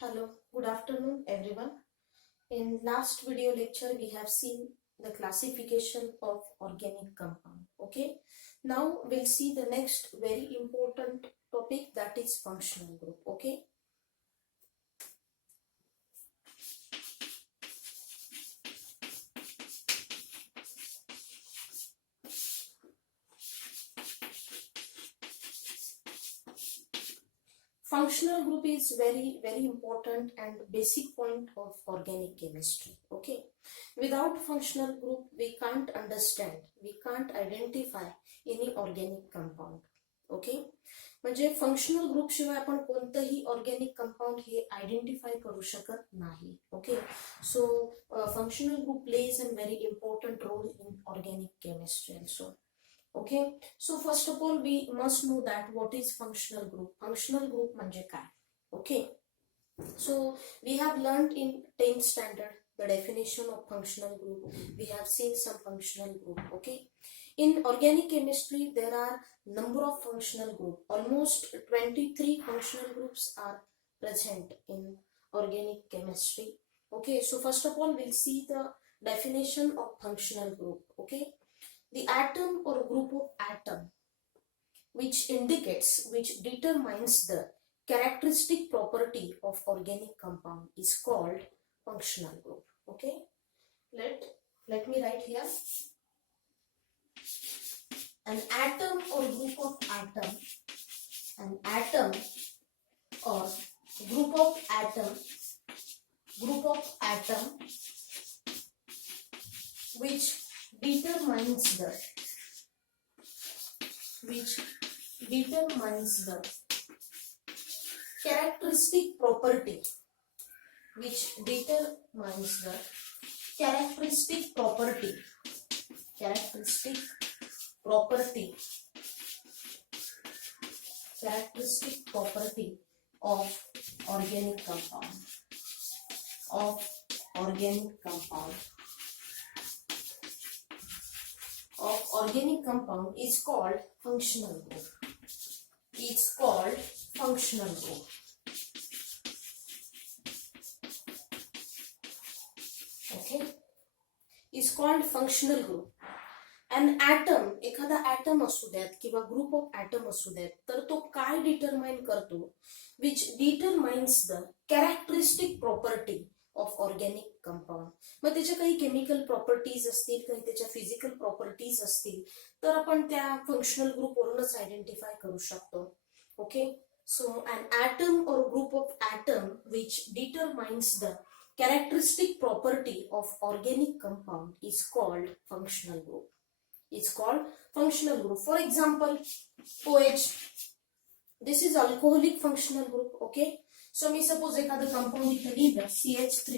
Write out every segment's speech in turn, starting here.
Hello, good afternoon everyone. In last video lecture we have seen the classification of organic compound. Okay, now we'll see the next very important topic, that is functional group. Okay, functional group is very important and basic point of organic chemistry. Okay, without functional group we can't understand, we can't identify any organic compound. Okay, म्हणजे functional group शिवाय आपण कोणतंही organic compound हे identify करू शकत नाही. Okay, so functional group plays a very important role in organic chemistry also. Okay, so first of all we must know that what is functional group. Functional group म्हणजे काय. Okay, so we have learned in 10th standard the definition of functional group. We have seen some functional group. Okay, in organic chemistry there are number of functional group. Almost 23 functional groups are present in organic chemistry. Okay, so first of all we'll see the definition of functional group. Okay, the atom or group of atom which indicates, which determines the characteristic property of organic compound is called functional group. Okay, let me write here. An atom or group of atom, an atom or group of atom which determines the characteristic property, which determines the characteristic property of organic compound is called functional group. It's called functional group. Okay, is called functional group. An atom, एखादा item असू द्यात किंवा group of item असू द्यात, तर तो काय determine करतो, which determines the characteristic property of organic compound. मग त्याच्या काही केमिकल प्रॉपर्टीज असतील, काही त्याच्या फिजिकल प्रॉपर्टीज असतील, तर आपण त्या फंक्शनल ग्रुप वरूनच आयडेंटिफाय करू शकतो. Okay, so an atom or group of atom which determines the characteristic property of organic compound is called functional group. It's called functional group. For example, OH, this is alcoholic functional group. Okay, so me suppose एखादं compound इथे लिहिलं CH3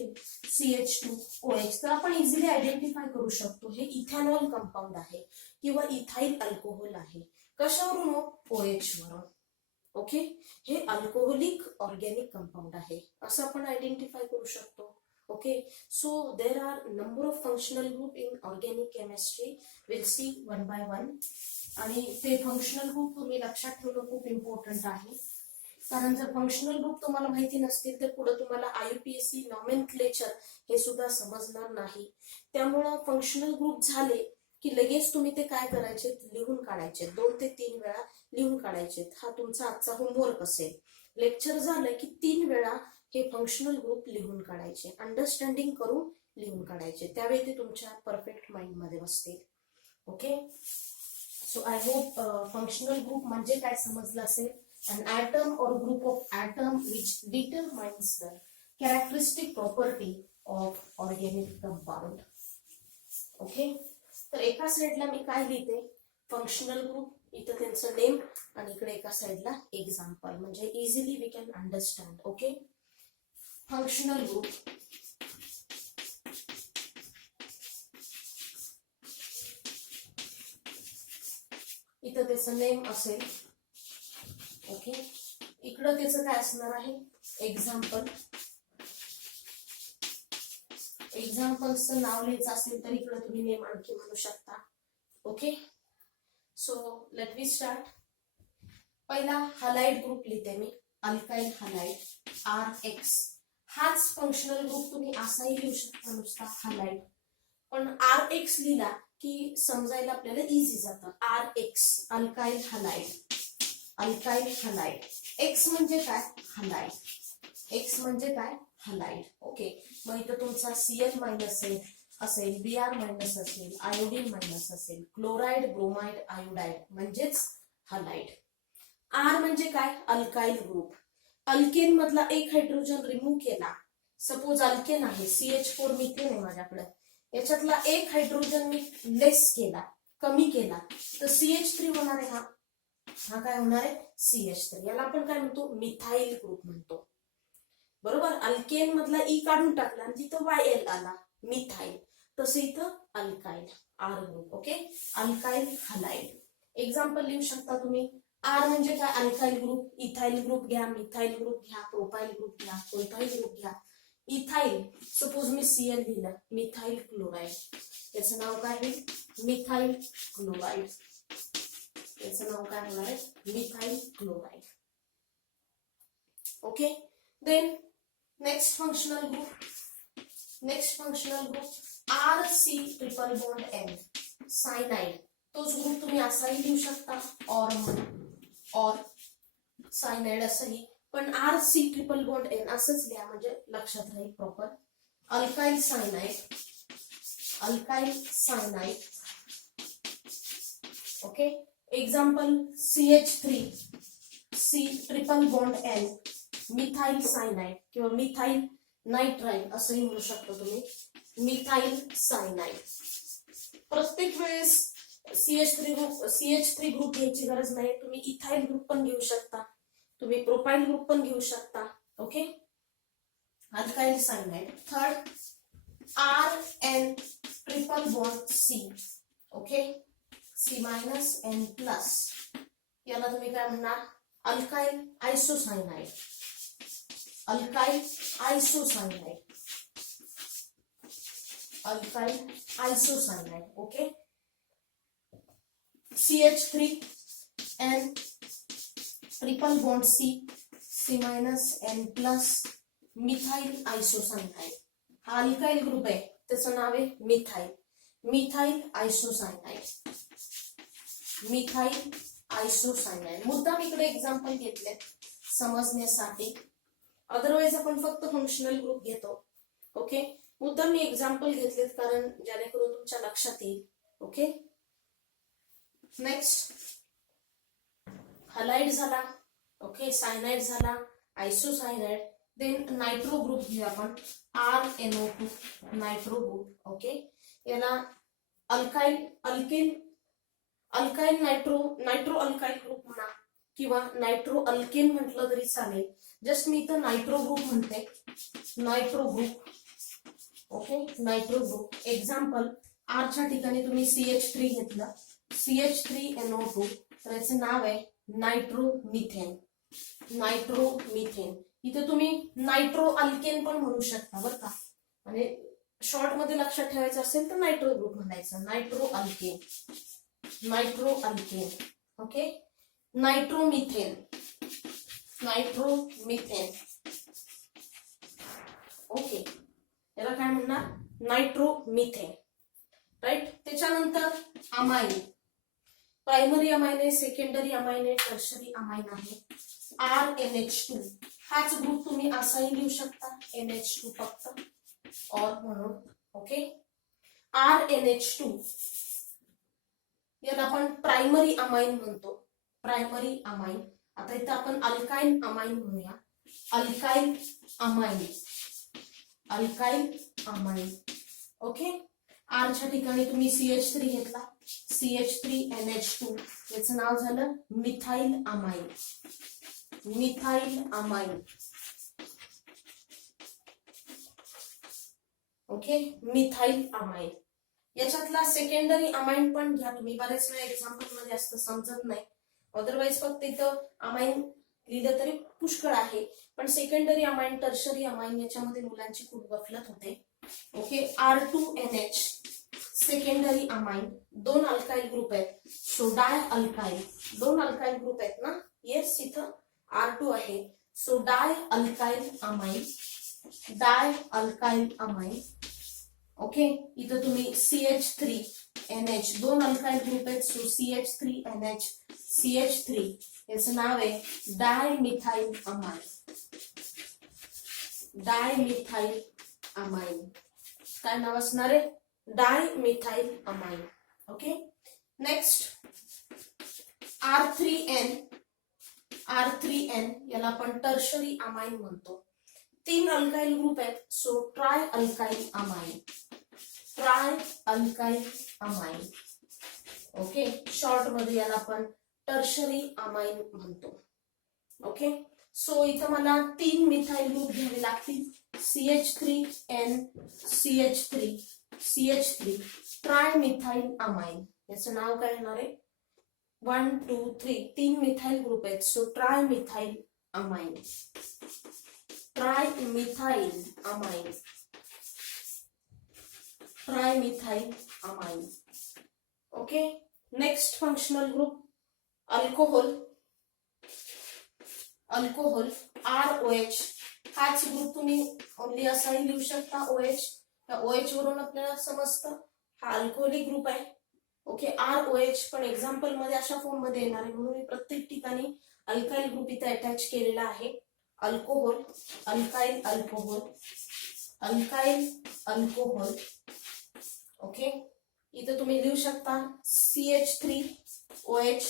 CH2 OH, तर आपण easily identify करू शकतो हे ethanol compound आहे किंवा इथाइल अल्कोहोल आहे. कशावरून? OH वरून. ओके, हे अल्कोहोलिक ऑर्गॅनिक कंपाऊंड आहे असं आपण आयडेंटिफाय करू शकतो. Okay, so there are number of functional group in organic chemistry. Will see one by one. आणि ते फंक्शनल ग्रुप तुम्ही लक्षात ठेवणं खूप इम्पॉर्टंट आहे, कारण जर फंक्शनल ग्रुप तुम्हाला माहिती नसतील तर पुढे तुम्हाला IUPAC नॉमेनक्लेचर हे सुद्धा समजणार नाही. त्यामुळं फंक्शनल ग्रुप झाले की लगेच तुम्ही ते काय करायचे, लिहून काढायचे, 2 ते 3 वेळा लिहून काढायचे. हा तुमचा आजचा होमवर्क असेल. लेक्चर झालं की 3 वेळा हे फंक्शनल ग्रुप लिहून काढायचे, अंडरस्टँडिंग करून लिहून काढायचे, त्यावेळी ते तुमच्या परफेक्ट माइंड मध्ये बसतील. Okay, so I hope functional group म्हणजे काय समजलं असेल. an atom or group of atom which determines the characteristic property of organic compound. Okay, तर एका साइडला मी काय लिहिते, फंक्शनल ग्रुप, इथं त्यांचं नेम, आणि इकडे एका साइडला एक्झाम्पल, म्हणजे easily we can understand. Okay, functional group, इथं त्याचं नेम असेल. ओके, इकडं त्याचं काय असणार आहे, एक्झाम्पल. एक्झाम्पल्सचं नाव लिहायचं असेल तर इकडे तुम्ही नेम आणखी म्हणू शकता. Okay, so let we start. पहिला हलाइड ग्रुप लिहिते मी. Alkyl halide RX. हाच फंक्शनल ग्रुप तुम्ही असाही लिहू शकता नुसता हलाइड, पण RX लिहिला की समजायला आपल्याला इझी जातं. RX alkyl halide, alkyl halide. X म्हणजे काय? हलाइड. X म्हणजे काय? हलाइड. ओके, मग इथं तुमचा Cl मायनस असेल, Br मायनस असेल, आयोडीन मायनस असेल, क्लोराइड, ब्रोमाइड, आयोडाइड म्हणजेच हलाइड. R म्हणजे काय? Alkyl group. अल्केन मधला एक हायड्रोजन रिमूव्ह केला, सपोज अल्केन आहे, CH4 मिथेन आहे माझ्याकडे, याच्यातला एक हायड्रोजन मी लेस केला, कमी केला, तर CH3 होणार आहे. हा काय होणार आहे? CH3. याला आपण काय म्हणतो? मिथाइल ग्रुप म्हणतो. बरोबर, अल्केन मधला ई काढून टाकला आणि तिथं YL आला, मिथाइल. तसं इथं alkyl R group. Okay, alkyl halide. Example लिहू शकता तुम्ही. R म्हणजे काय? Alkyl group. इथाइल ग्रुप घ्या, मिथाइल ग्रुप घ्या, प्रोपाइल ग्रुप घ्या, कोणताही ग्रुप घ्या. इथाइल, सपोज मी Cl लिहिलं, मिथाइल क्लोराइड, याचं नाव काय आहे? Methyl chloride. याचं नाव काय होणार आहे? Methyl chloride. Okay, then next functional group RC triple bond N, cyanide. तोच ग्रुप तुम्ही असाही लिहू शकता, और सायनाइड असंही, पण RC ट्रिपल बॉन्ड N असंच लिहा म्हणजे लक्षात राहील proper. Alkyl cyanide, alkyl cyanide. Okay, example CH3, C triple bond N, methyl cyanide किंवा मिथाइल नायट्राइल असंही म्हणू शकता तुम्ही, मिथाइल सायनाइड. प्रत्येक वेळेस CH3 ग्रुप घ्यायची गरज नाही, तुम्ही इथाइल ग्रुप पण घेऊ शकता, तुम्ही प्रोपाइल ग्रुप पण घेऊ शकता. Okay, alkyl cyanide. Third RN triple bond C. Okay, C minus N plus, याला तुम्ही काय म्हणणार? Alkyl isocyanide, alkyl isocyanide, alkyl isocyanide. Okay, CH3N triple bond C minus N plus, methyl isocyanide. हा alkyl group आहे, त्याचं नाव आहे methyl, methyl isocyanide, methyl isocyanide. मुद्दाम इकडे एक्झाम्पल घेतले समजण्यासाठी, अदरवाइज आपण फक्त फंक्शनल ग्रुप घेतो. ओके, मुद्दाम मी एक्झाम्पल घेतलेत कारण जेणेकरून तुमच्या लक्षात येईल. ओके, नेक्स्ट हलाइड झाला. ओके, सायनाइड झाला, आयसोसायनाइड. देन नायट्रो ग्रुप घेऊ आपण, RNO2 नायट्रो ग्रुप. ओके, याला अल्काइल नायट्रो अल्काइल ग्रुप म्हणा किंवा नायट्रो अल्केन म्हटलं तरी चालेल. जस्ट मी इथं नायट्रो ग्रुप म्हणते, nitro group. Okay, nitro group. Example, R च्या ठिकाणी तुम्ही CH3 घेतलं, CH3NO2, तर याचं नाव आहे नायट्रोमिथेन, नायट्रोमिथेन. इथे तुम्ही नायट्रो अल्केन पण म्हणू शकता बरं का, आणि शॉर्ट मध्ये लक्षात ठेवायचं असेल तर नायट्रो ग्रुप म्हणायचं, nitro alkane, nitro alkane. Okay, nitromethane, nitromethane. Okay, याला काय म्हणणार? नायट्रोमिथेन. राईट. त्याच्यानंतर अमाइन, प्रायमरी अमाइन आहे, सेकंडरी अमाइन आहे, टर्शरी अमाइन आहे. RNH2 हाच ग्रुप तुम्ही असाही लिहू शकता, NH2 फक्त और म्हणून. ओके, RNH2 याला आपण प्रायमरी अमाइन म्हणतो, प्रायमरी अमाइन. आता इथं आपण अल्काइल अमाइन म्हणूया, alkyl amine, alkyl amine. Okay, R च्या ठिकाणी तुम्ही CH3 घेतला, CH3NH2, याचं नाव झालं methyl amine, methyl amine. Okay, methyl amine. याच्यातला सेकंडरी अमाइन पण घ्या तुम्ही, बरेच वेळा एक्झाम्पल मध्ये जास्त समजत नाही, अदरवाइज फक्त इथं अमाइन लिहिलं तरी पुष्कळ आहे, पण सेकंडरी अमाइन, टर्शरी अमाइन याच्यामध्ये मुलांची खूप गफलत होते. ओके, R2NH सेकंडरी अमाइन, दोन अल्काइल ग्रुप आहेत, सो डाय अल्काइल, दोन अल्काइल ग्रुप आहेत ना, येस, इथं R2 आहे, सो डाय अल्काइल अमाइन, डाय अल्काइल अमाइन. ओके, इथं तुम्ही CH3NH, दोन अल्काइल ग्रुप आहेत, सो CH3NH CH3, याचं नाव आहे डायमिथाइल अमाइन, डायमिथाइल अमाइन. काय नाव असणार आहे? Dimethyl amine. Okay, next R3N, R3N याला आपण टर्शरी अमाइन म्हणतो. तीन अल्काइल ग्रुप आहेत, so try alkyl amine, try alkyl amine. Okay, short मध्ये याला आपण टर्शरी अमाइन म्हणतो. ओके, सो इथं मला तीन मिथाइल ग्रुप घ्यावे लागतील, CH3N CH3 CH3 try methyl amine. याचं नाव काय येणार आहे? 1 2 3, तीन मिथाइल ग्रुप आहेत, so try methyl amine, try methyl amine, try methyl amine. Okay, next functional group alcohol, alcohol ROH. हाच ग्रुप तुम्ही ओनली असाही लिहू शकता OH, या OH वरून आपल्याला समजतं हा अल्कोहोलिक ग्रुप आहे. ओके, ROH पण एक्झाम्पल मध्ये अशा फॉर्म मध्ये येणार आहे, म्हणून मी प्रत्येक ठिकाणी अल्काइल ग्रुप इथे अटॅच केलेला आहे. Alcohol, alkyl alcohol, alkyl alcohol. Okay, इथे तुम्ही लिहू शकता CH3OH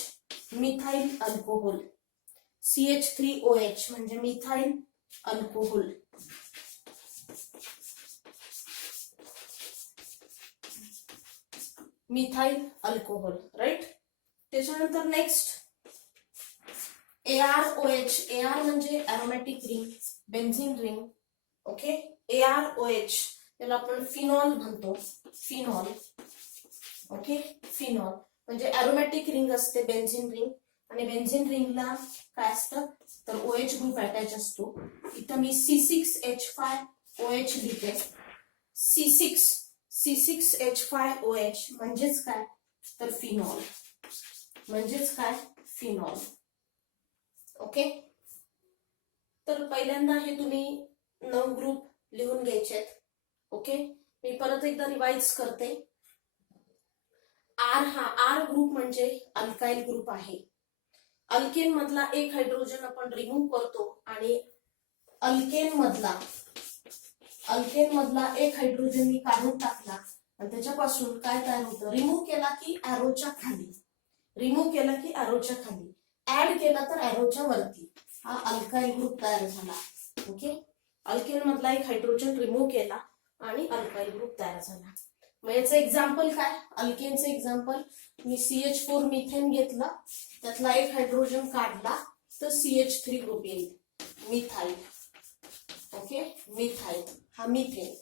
मिथाइल अल्कोहोल, CH3OH म्हणजे methyl alcohol. Methyl alcohol, right. त्याच्यानंतर नेक्स्ट AROH, AR म्हणजे aromatic ring, benzene ring. Okay, AROH याला आपण फिनॉल म्हणतो, फिनॉल. ओके, फिनॉल म्हणजे अरोमॅटिक रिंग असते बेन्झीन रिंग, आणि बेन्झीन रिंगला काय असतं तर OH ग्रुप अटॅच असतो. इथं मी C6H5OH लिहिते, C6H5OH म्हणजेच काय तर फिनॉल, म्हणजेच काय फिनॉल. ओके, तर पहिल्यांदा हे तुम्ही 9 ग्रुप लिहून घ्यायचे. ओके, मी परत एकदा रिवाइज करते. R ग्रुप म्हणजे अल्काइल ग्रुप आहे. अल्केन मधला एक हायड्रोजन आपण रिमूव्ह करतो आणि अल्केन मधला एक हायड्रोजन मी काढून टाकला आणि त्याच्यापासून काय तयार होतं, रिमूव्ह केला की एरोच्या खाली, रिमूव्ह केला की एरोच्या खाली, ऍड केला तर एरोच्या वरती, हा अल्काइल ग्रुप तयार झाला. ओके, अल्केन मधला एक हायड्रोजन रिमूव्ह केला आणि अल्काइल ग्रुप तयार झाला. मग याचं एक्झाम्पल काय? अल्केनचं एक्झाम्पल मी CH4 मिथेन घेतला, त्यातला एक हायड्रोजन काढला तर CH3 ग्रुप येईल, मिथाइल. ओके, मिथाइल हा मिथेन.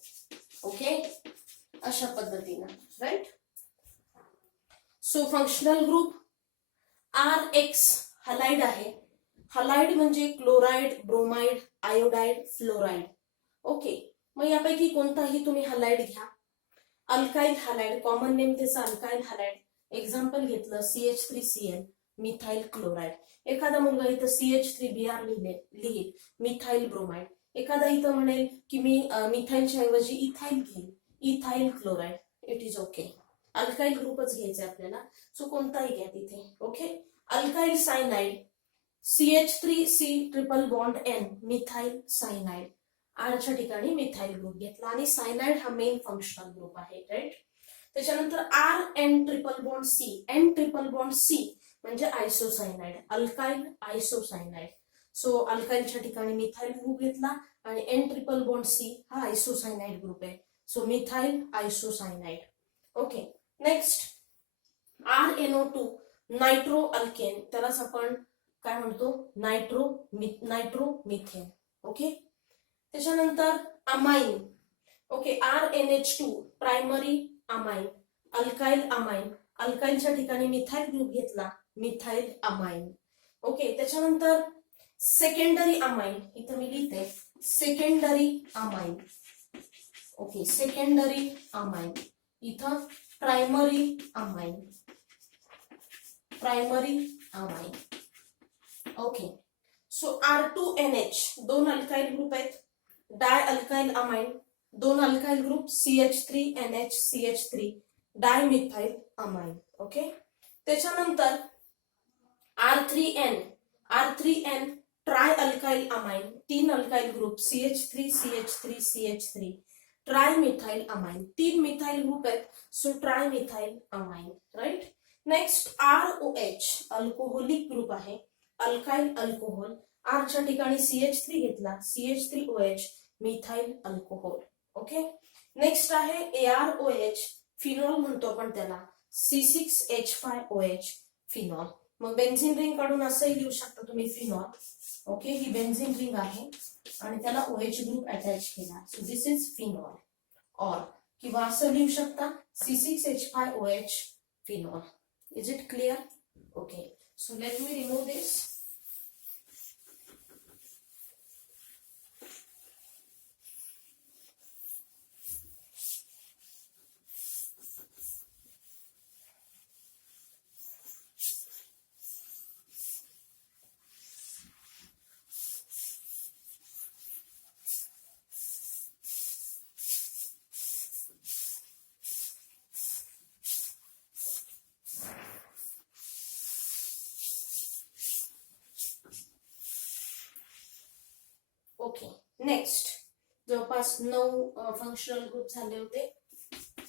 ओके, अशा पद्धतीनं, right. So functional group RX halide आहे. हलाइड म्हणजे chloride, bromide, iodide, fluoride. Okay, मग यापैकी कोणताही तुम्ही हलाइड घ्या. अल्काइल हलाइड, कॉमन नेम त्याचा अल्काइल हलाइड. एक्झाम्पल घेतलं CH3Cl मिथाइल क्लोराइड. एखादा मुलगा इथं CH3Br लिहिल मिथाइल ब्रोमाइड. एखादा इथं म्हणेल की मी मिथाइलच्या ऐवजी इथाइल घेईल, ethyl chloride. It is okay, alkyl ग्रुपच घ्यायचे आपल्याला, सो कोणताही घ्या तिथे. Okay, alkyl cyanide CH3C triple bond N methyl cyanide. आरच्या ठिकाणी मिथाइल ग्रुप घेतला आणि सायनाइड हा मेन फंक्शनल ग्रुप आहे, राईट. त्याच्यानंतर RN triple bond C, N triple bond C म्हणजे आयसोसायनाइड, अल्काइल आयसोसायनाइड. सो अल्काइलच्या ठिकाणी मिथाइल ग्रुप घेतला आणि N ट्रिपल बॉन्ड C हा आयसोसायनाइड ग्रुप आहे, so methyl isocyanide. Okay, next RNO2 nitro alkane, त्यालाच आपण काय म्हणतो नायट्रोमिथेन. ओके, त्याच्यानंतर amine. Okay, RNH2 primary amine, alkyl amine. अल्काइलच्या ठिकाणी मिथाइल ग्रुप घेतला, मिथाइल अमाइन. ओके, त्याच्यानंतर सेकंडरी अमाइन, इथं मी लिहिते secondary amine. Okay, secondary amine, इथं primary amine, primary amine. Okay, so R2NH 2 alkyl group आहेत, di alkyl amine 2 alkyl group CH3NH CH3 dimethyl amine. Okay. त्याच्यानंतर R3N tri alkyl amine 3 alkyl group CH3CH3CH3 trimethyl amine. 3 methyl group आहेत, so trimethyl amine. Right. Next ROH alcoholic group आहे, alkyl alcohol. R च्या ठिकाणी CH3 घेतला, CH3OH methyl alcohol. Okay. Next आहे AROH phenol म्हणतो आपण त्याला, C6H5OH फिनॉल. मग बेन्झीन रिंग काढून असंही लिहू शकता तुम्ही फिनॉल. ओके. ही बेन्झीन रिंग आहे आणि त्याला OH ग्रुप अटॅच केला, सो दिस इज फिनॉल. और किंवा असं लिहू शकता C6H5OH phenol. Is it clear? Okay. So let me remove this. Okay. Next जवळपास 9 फंक्शनल ग्रुप झाले होते.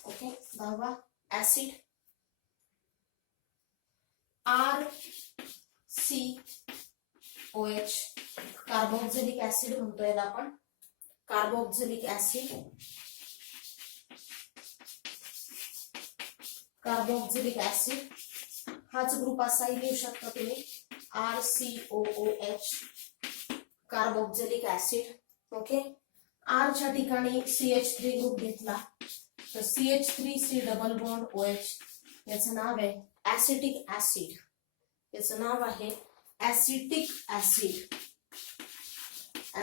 ओके. 10वा ऍसिड RCOH कार्बोक्सिलिक ऍसिड म्हणतो याला आपण, कार्बोक्सिलिक ऍसिड. कार्बोक्सिलिक ऍसिड हाच ग्रुप असाही लिहू शकता तुम्ही, RCOOH carboxylic acid. Okay. R च्या ठिकाणी CH3 ग्रुप घेतला, तर CH3C डबल बॉन्ड OH. याचं नाव आहे ऍसिटिक ऍसिड. याचं नाव आहे ऍसिटिक ऍसिड.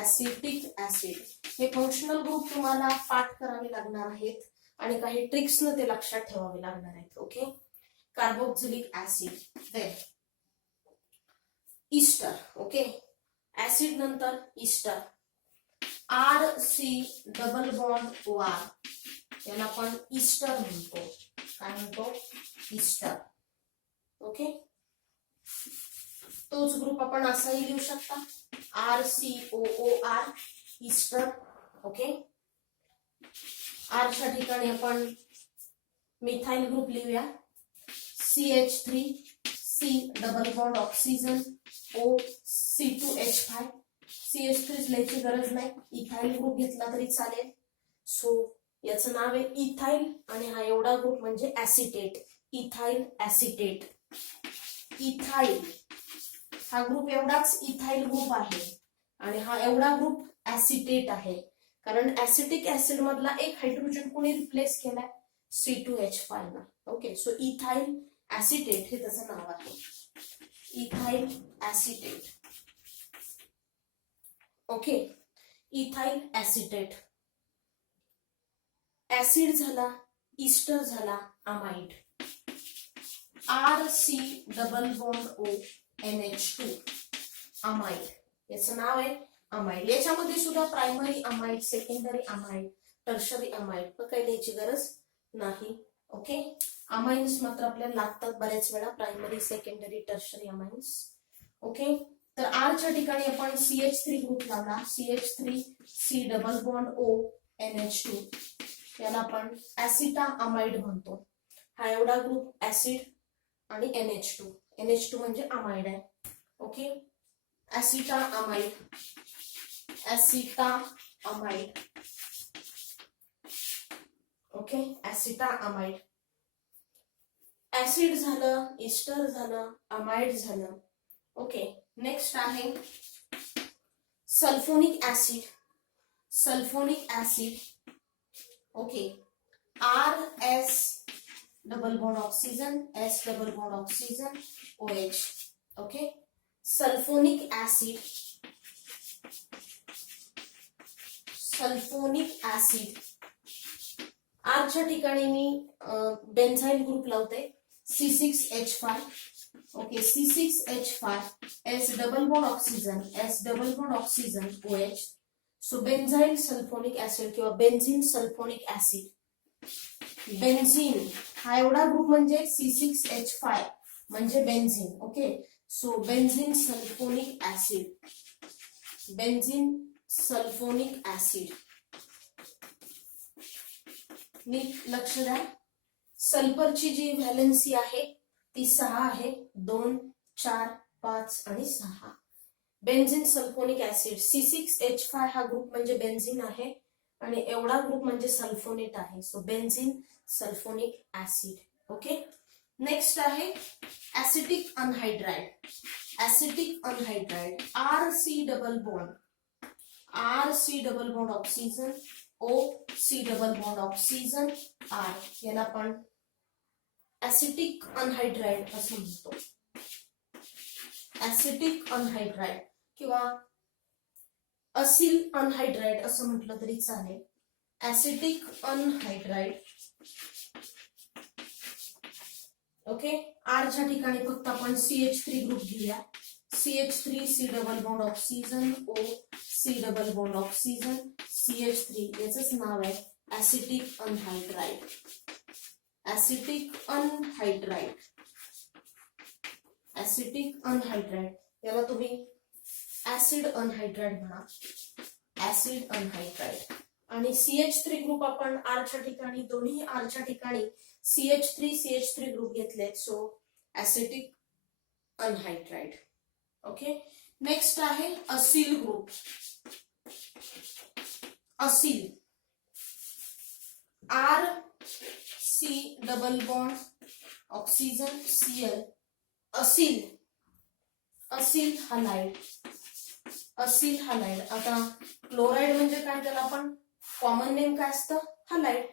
Acetic acid. हे फंक्शनल ग्रुप तुम्हाला पाठ करावे लागणार आहेत आणि काही ट्रिक्स न ते लक्षात ठेवावे लागणार आहेत. Okay. Carboxylic acid. Then ester. Okay. Acid नंतर ester RC double bond OR, याला आपण ईस्टर म्हणतो. काय म्हणतो? ईस्टर. ओके. तोच ग्रुप आपण असाही लिहू शकता, RCOOR ईस्टर. ओके. R च्या ठिकाणी आपण मिथाइल ग्रुप लिहूया, CH3C double bond oxygen O C2H5. CH3 लिहायची गरज नाही, इथाइल ग्रुप घेतला तरी चालेल. सो याचं नाव आहे इथाइल आणि हा एवढा ग्रुप म्हणजे ऍसिटेट, इथाइल ऍसिटेट. इथाइल हा ग्रुप एवढाच इथाइल ग्रुप आहे आणि हा एवढा ग्रुप ऍसिटेट आहे, कारण ऍसिटिक ऍसिड मधला एक हायड्रोजन कोणी रिप्लेस केलाय, C2H5 ला. ओके. सो इथाइल ऍसिटेट हे त्याचं नाव आहे, ethyl acetate. Okay. Ethyl acetate. Acid झाला, ईस्टर झाला, amide. RC double bond ONH2 amide. याचं नाव आहे अमाइड. याच्यामध्ये सुद्धा primary amide, secondary amide, tertiary amide पण काही लिहायची गरज नाही. ओके. अमाइन्स मात्र आपल्याला लागतात बऱ्याच वेळा, primary, secondary, tertiary amines. Okay. तर R च्या ठिकाणी आपण CH3 ग्रुप लावला, CH3C डबल बॉन्ड ONH2, याला आपण ऍसिटा अमाइड म्हणतो. हा एवढा ग्रुप ऍसिड आणि NH2 म्हणजे अमाइड आहे. Okay. Acetamide, acetamide. Okay. Acetamide. Acid झालं, ईस्टर झालं, अमाइड झालं. ओके. नेक्स्ट आहे sulfonic acid. Sulfonic acid. Okay. RS double bond oxygen, S double bond oxygen, OH. Okay. Sulfonic acid. Sulfonic acid. R च्या ठिकाणी मी benzyl group लावते, C6H5. Okay C6H5 S double bond oxygen S double bond oxygen OH. So benzyl sulfonic acid किंवा benzene sulfonic acid. Benzene हा एवढा group म्हणजे C6H5 म्हणजे benzene. Okay so benzene sulfonic acid. Benzene sulfonic acid. नीट लक्ष द्या. सल्फरची जी valency आहे ती 6 आहे. 2, 4, 5 आणि 6. बेन्झीन सल्फोनिक ऍसिड C6H5 हा ग्रुप म्हणजे बेन्झीन आहे आणि एवढा ग्रुप म्हणजे सल्फोनेट आहे. So benzene sulfonic acid. Okay next आहे acetic anhydride. Acetic anhydride RC double bond RC double bond oxygen OC double bond oxygen R. याला आपण ऍसिटिक अनहायड्राइड असं म्हणतो. ऍसिटिक अनहायड्राइड किंवा असिल अनहायड्राइड असं म्हटलं तरी चालेल. Acetic anhydride. ओके आरच्या ठिकाणी फक्त आपण CH3 ग्रुप घेऊया. CH3 C double bond oxygen O C double bond oxygen CH3. याचंच नाव आहे acetic anhydride. Acetic anhydride. Acetic anhydride याला तुम्ही ऍसिड अनहायड्राइड म्हणा. Acid anhydride. आणि CH3 ग्रुप आपण आरच्या ठिकाणी दोन्ही आरच्या ठिकाणी CH3 ग्रुप घेतले. So acetic anhydride. Okay next आहे acyl group. Acyl RC double bond oxygen Cl. Acyl acyl halide. Acyl halide. आता क्लोराइड म्हणजे काय त्याला आपण कॉमन नेम काय असतं halide.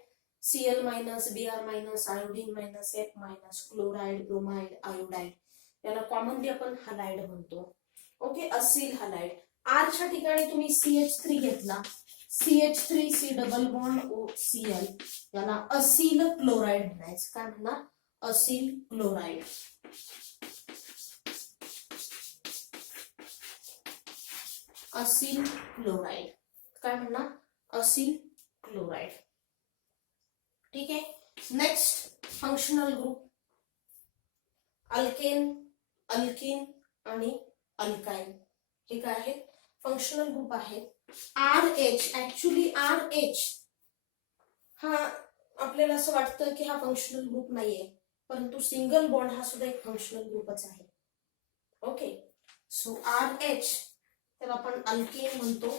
Cl minus Br minus iodine minus F minus chloride bromide iodide. याला commonly आपण हलाइड म्हणतो. Okay acyl halide. आरच्या ठिकाणी तुम्ही CH3 घेतला. CH3 C double bond OCl. याला असिल क्लोराइड म्हणायचं. काय म्हणणार असिल क्लोराइड. असिल क्लोराइड. काय म्हणणार असिल क्लोराइड. ठीक आहे next functional group alkane alkene आणि अल्काइन. हे काय आहे फंक्शनल ग्रुप आहे. RH ऍक्च्युली RH हा आपल्याला असं वाटतं की हा फंक्शनल ग्रुप नाहीये परंतु सिंगल बॉन्ड हा सुद्धा एक फंक्शनल ग्रुपच आहे. ओके सो RH त्याला आपण अल्केन म्हणतो.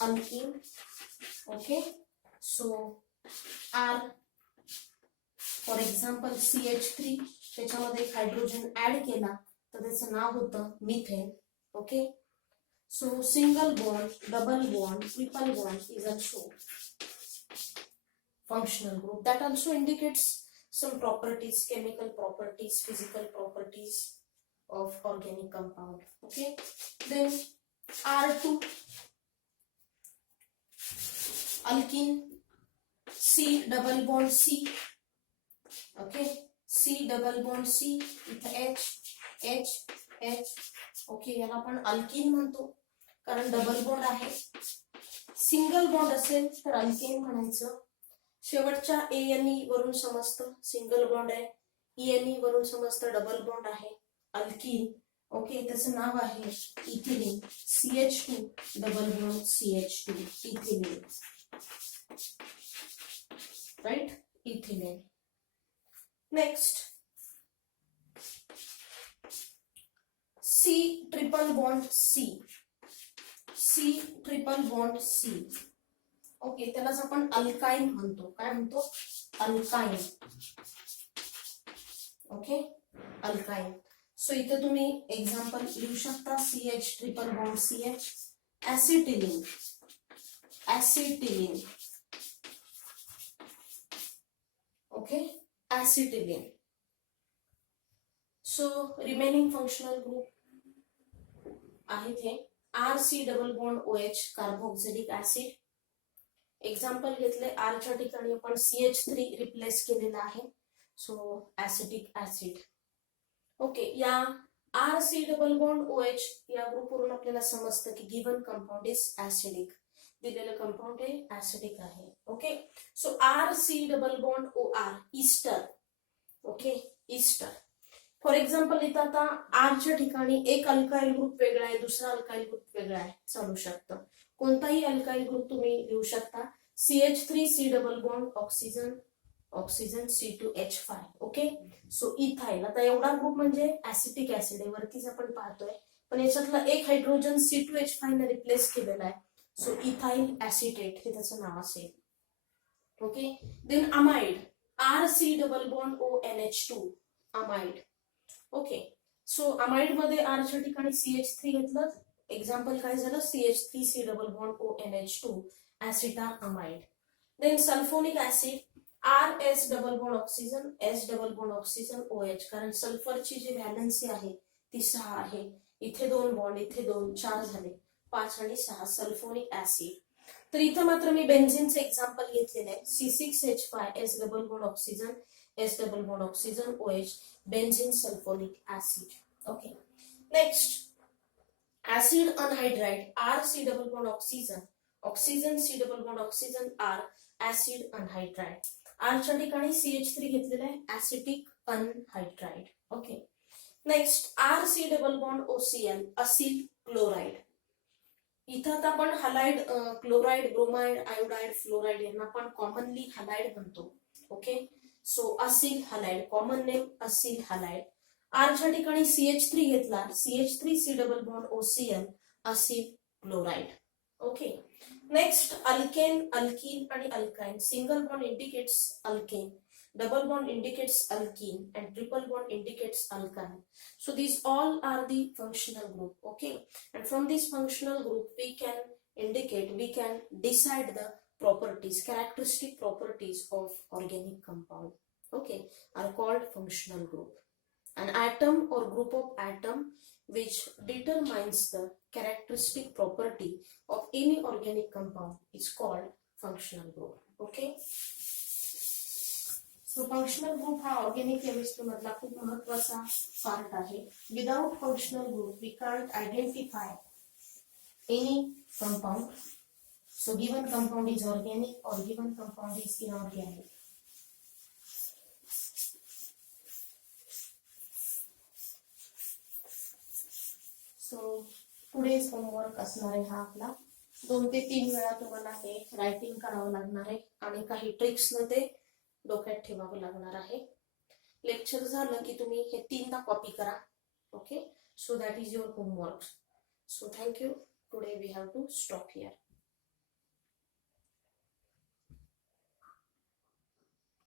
Alkene. Okay so R for example CH3 त्याच्यामध्ये एक हायड्रोजन ऍड केला तर त्याचं नाव होतं methane. Okay so single bond double bond triple bond is also functional group that also indicates some properties, chemical properties, physical properties of organic compound. Okay then R2 alkene C double bond C. Okay C double bond C with H. Okay याला आपण alkene म्हणतो कारण double bond आहे. Single bond असेल तर alkane म्हणायचं. शेवटच्या ANE वरून समजतं सिंगल बॉन्ड आहे. ENE वरून समजतं डबल बॉन्ड आहे अल्किन. ओके त्याचं नाव आहे ethylene. CH2 double bond CH2 ethylene. Right ethylene. Next C triple bond C triple bond C. Okay त्यालाच आपण अल्काइन म्हणतो. काय म्हणतो अल्काइन. Okay alkyne. सो इथे तुम्ही एक्झाम्पल लिहू शकता CH triple bond CH. Acetylene acetylene. Okay acetylene. So remaining functional group आहेत हे RC double bond OH carboxylic acid. Example घेतले आरच्या ठिकाणी आपण CH3 रिप्लेस केलेला आहे. So acetic acid. ओके, या RC डबल बॉन्ड OH या ग्रुपवरून आपल्याला समजतं की गिव्हन कंपाऊंड इज ऍसिडिक. दिलेलं कंपाऊंड हे ऍसिडिक आहे. Okay, so RC double bond OR ester. Okay, ester. For example इथं आता आरच्या ठिकाणी एक अल्काइल ग्रुप वेगळा आहे, दुसरा अल्काइल ग्रुप वेगळा आहे, चालू शकतं. कोणताही अल्काइल ग्रुप तुम्ही लिहू शकता. CH3C double bond oxygen, oxygen C2H5. Okay, so ethyl. आता एवढा ग्रुप म्हणजे ऍसिटिक ऍसिड आहे, वरतीच आपण पाहतोय, पण याच्यातला एक हायड्रोजन C2H5 ने रिप्लेस केलेला आहे. सो इथाइल ऍसिटेट हे त्याचं नाव असेल. Okay, then amide, RC double bond ONH2, amide. Okay, so amide मध्ये आरच्या ठिकाणी CH3 घेतलं, एक्झाम्पल काय झालं, CH3C double bond ONH2, acetamide. Then sulfonic acid, RS double bond oxygen, S double bond oxygen OH, कारण सल्फरची जी valency आहे ती 6 आहे. इथे 2 बॉन्ड, इथे 2, 4 झाले, 5 आणि 6 सल्फोनिक ऍसिड. तर इथं मात्र मी बेन्झिनचे एक्झाम्पल घेतलेले आहे. C6H5, S double bond oxygen, S double bond oxygen OH, benzene sulphonic acid. Okay, next acid anhydride, RC double bond oxygen, oxygen C double bond oxygen R, acid anhydride. आरच्या ठिकाणी CH3 घेतलेला आहे, acetic anhydride. Okay, next RC double bond OCl, acyl chloride. इथं आता आपण halide, chloride, bromide, iodide, fluoride यांना आपण commonly halide म्हणतो. Okay, so Aseel halide, common name Aseel halide. आरच्या ठिकाणी CH3 घेतला, CH3C double bond OCl, acyl chloride. Okay, next alkane, alkene आणि alkyne. Single bond indicates alkane, double bond indicates alkene, and triple bond indicates alkyne. So these all are the functional group. Okay, and from this functional group we can indicate, we can decide the properties, characteristic properties of organic compound. Okay, are called functional group. An atom or group of atom which determines the characteristic property of any organic compound is called functional group. Okay, so functional group हा organic chemistry मधला खूप महत्वाचा part आहे. Without functional group we can't identify any compound. So given compound is organic और given compound is inorganic. So पुढेच homework असणार आहे हा आपला. 2 ते 3 वेळा तुम्हाला हे रायटिंग करावं लागणार आहे आणि काही ट्रिक्स न ते डोक्यात ठेवावं लागणार आहे. लेक्चर झालं की तुम्ही हे 3दा कॉपी करा. Okay, so that is your homework. So thank you. Today we have to stop here.